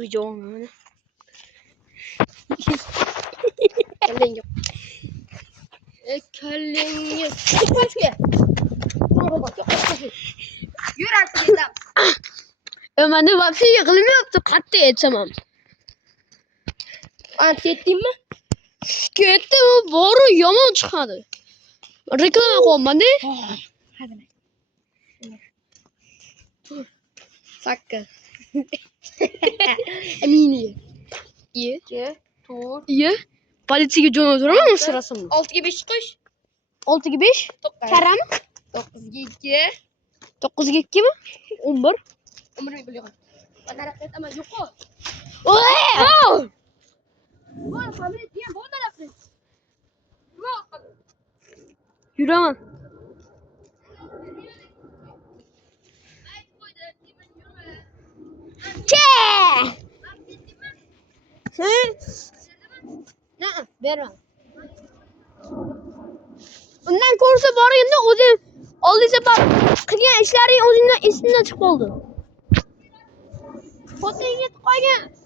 video. Kellin yok. Kellin yok. Kaç ki? Yürü artık yedim. Ömer'de vapsi yıkılımı yaptı. Kattı yetişemem. Ant ettin mi? Gitti bu boru yaman çıkardı. Reklam koymadı. Hadi be. Sakın. Eminim. İyi. 2, tur. İyi. Polisiye John oturamam mı sırası mı? 6 gibi çıkış. 6 gibi 5. Kerem. 9 2. 9 2 mi? 11. Ömrümü biliyorum. Ben hareket ama yok o. Oh! Bu hamle diye bu da yaptı. Yürüyemem. Çe! Ne? Vermem. Ondan korsa barıyında o zaman olduysa bak kırgen işlerin o zaman üstünden çık oldu. Fotoğrafı git koyun.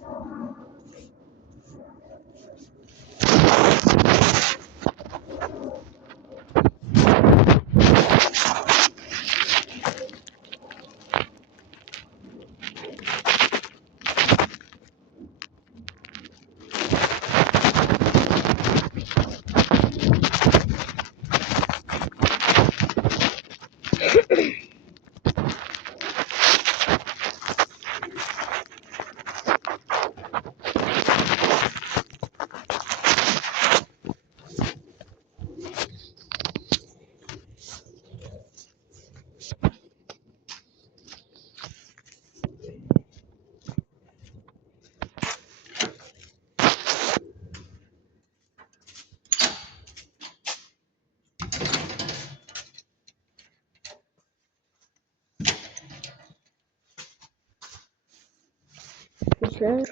Güzel.